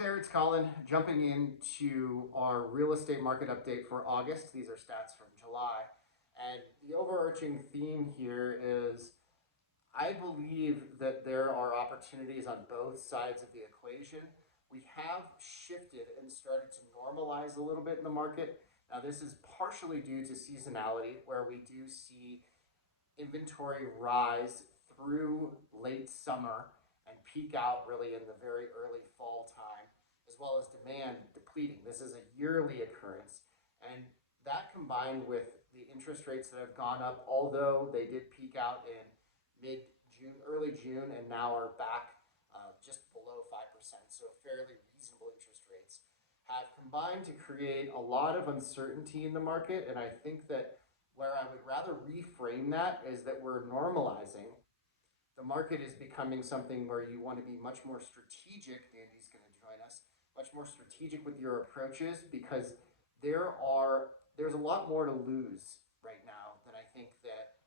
there, it's Colin jumping into our real estate market update for August. These are stats from July. And the overarching theme here is I believe that there are opportunities on both sides of the equation. We have shifted and started to normalize a little bit in the market. Now, this is partially due to seasonality, where we do see inventory rise through late summer and peak out really in the very early fall time, as well as demand depleting. This is a yearly occurrence. And that combined with the interest rates that have gone up, although they did peak out in mid June, early June, and now are back just below 5%, so fairly reasonable interest rates, have combined to create a lot of uncertainty in the market. And I think that where I would rather reframe that is that we're normalizing. The market is becoming something where you want to be much more strategic. Andy's going to join us. Much more strategic with your approaches, because there's a lot more to lose right now than I think that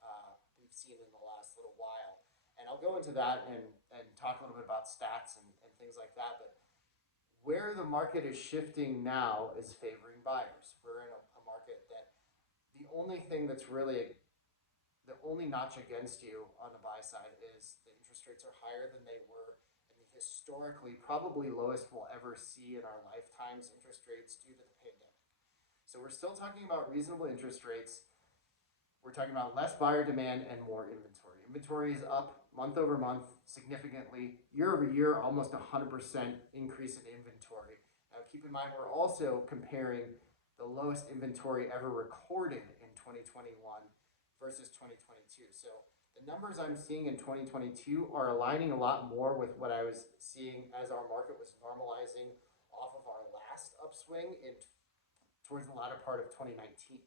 we've seen in the last little while. And I'll go into that and talk a little bit about stats and things like that. But where the market is shifting now is favoring buyers. We're in a market that the only thing that's really the only notch against you on the buy side is the interest rates are higher than they were in the historically probably lowest we'll ever see in our lifetimes interest rates due to the pandemic. So we're still talking about reasonable interest rates. We're talking about less buyer demand and more inventory. Inventory is up month over month significantly. Year over year, almost 100% increase in inventory. Now keep in mind, we're also comparing the lowest inventory ever recorded in 2021 versus 2022. So the numbers I'm seeing in 2022 are aligning a lot more with what I was seeing as our market was normalizing off of our last upswing towards the latter part of 2019.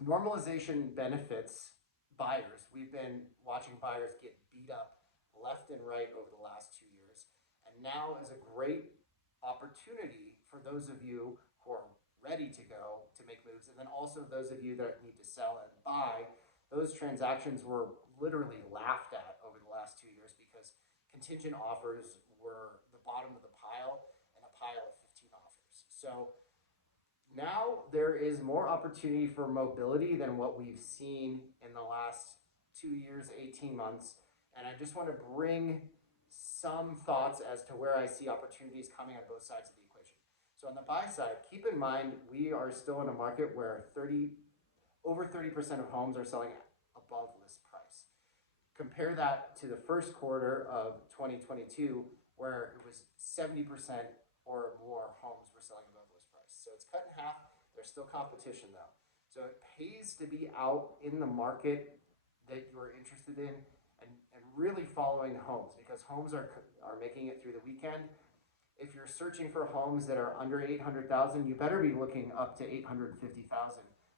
Normalization benefits buyers. We've been watching buyers get beat up left and right over the last 2 years. And now is a great opportunity for those of you who are ready to go to make moves, and then also those of you that need to sell and buy. Those transactions were literally laughed at over the last 2 years because contingent offers were the bottom of the pile and a pile of 15 offers. So now there is more opportunity for mobility than what we've seen in the last 2 years, 18 months. And I just want to bring some thoughts as to where I see opportunities coming on both sides of the equation. So on the buy side, keep in mind, we are still in a market where over 30% of homes are selling above list price. Compare that to the first quarter of 2022, where it was 70% or more homes were selling above list price. So it's cut in half. There's still competition though. So it pays to be out in the market that you're interested in and really following homes, because homes are making it through the weekend. If you're searching for homes that are under 800,000, you better be looking up to 850,000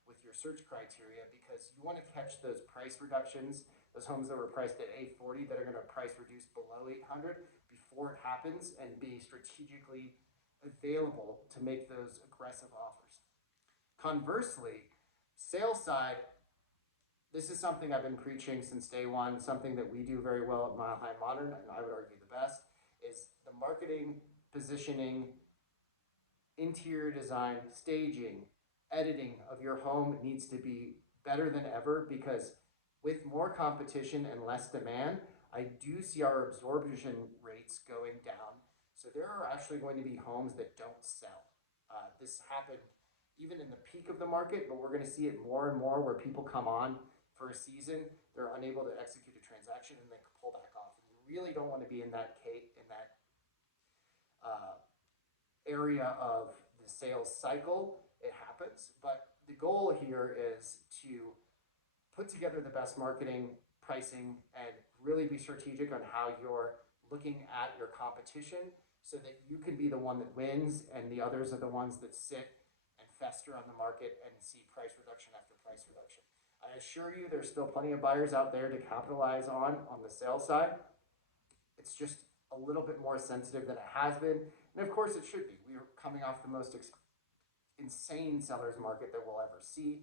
with your search criteria, because you want to catch those price reductions, those homes that were priced at 840 that are going to price reduce below 800 before it happens, and be strategically available to make those aggressive offers. Conversely, sales side, this is something I've been preaching since day one, something that we do very well at Mile High Modern, and I would argue the best, is the marketing, positioning, interior design, staging, editing of your home needs to be better than ever, because with more competition and less demand, I do see our absorption rates going down. So there are actually going to be homes that don't sell. This happened even in the peak of the market, but we're going to see it more and more where people come on for a season, they're unable to execute a transaction, and they pull back off. And you really don't want to be in that area of the sales cycle. It happens, but the goal here is to put together the best marketing, pricing, and really be strategic on how you're looking at your competition, so that you can be the one that wins and the others are the ones that sit and fester on the market and see price reduction after price reduction. I assure you there's still plenty of buyers out there to capitalize on the sales side. It's just a little bit more sensitive than it has been. And of course it should be. We are coming off the most insane seller's market that we'll ever see.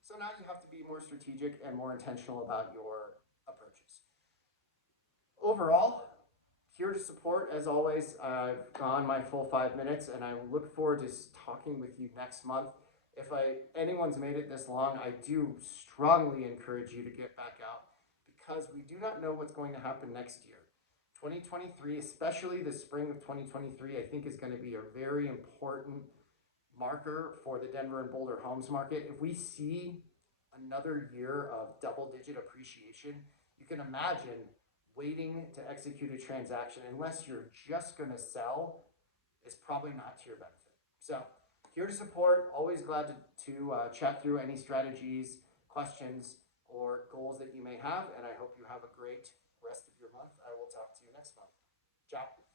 So now you have to be more strategic and more intentional about your approaches. Overall, here here to support as always. I've gone my full 5 minutes, and I look forward to talking with you next month. If anyone's made it this long, I do strongly encourage you to get back out because we do not know what's going to happen next year. 2023, especially the spring of 2023, I think is going to be a very important marker for the Denver and Boulder homes market. If we see another year of double-digit appreciation, you can imagine waiting to execute a transaction unless you're just going to sell is probably not to your benefit. So here to support, always glad to chat through any strategies, questions, or goals that you may have, and I hope you have a great rest of your month. I will talk to you next month. Ciao.